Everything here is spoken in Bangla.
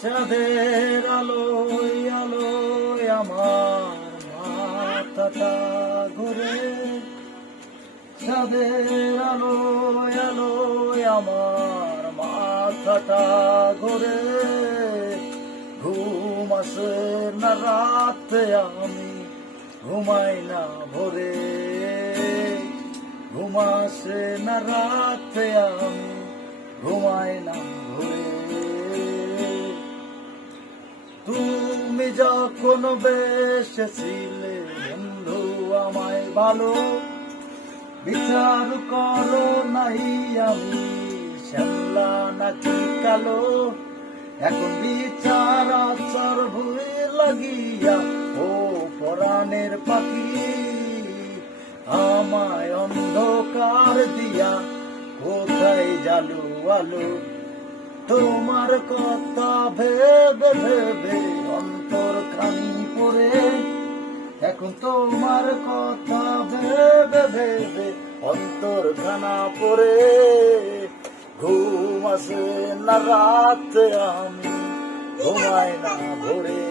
চাঁদের আলোয় আলোয় আমার মাথাটা ঘুরে, চাঁদের আলোয় আলোয় আমার মাথাটা ঘুরে। ঘুম আসে না রাতে, আমি ঘুমাই না ভোরে। ঘুম আসে না রাতে, আমি ঘুমাই না ভোরে। তুমি যখন বেসেছিলে বন্ধু আমায় ভালো, বিচার করো নাই আমি শ্যামলা নাকি কালো। এখন বিচার আচার ভুই লাগিয়া ও পরাণের পাখি, আমায় অন্ধকার দিয়া কোথায় জালু আলো। তোমার কথা ভেবে ভেবে অন্তর খানি পড়ে, এখন তোমার কথা ভেবে ভেবে অন্তর খানা পড়ে। ঘুম আসে না রাতে, আমি ঘুমাই না ভোরে।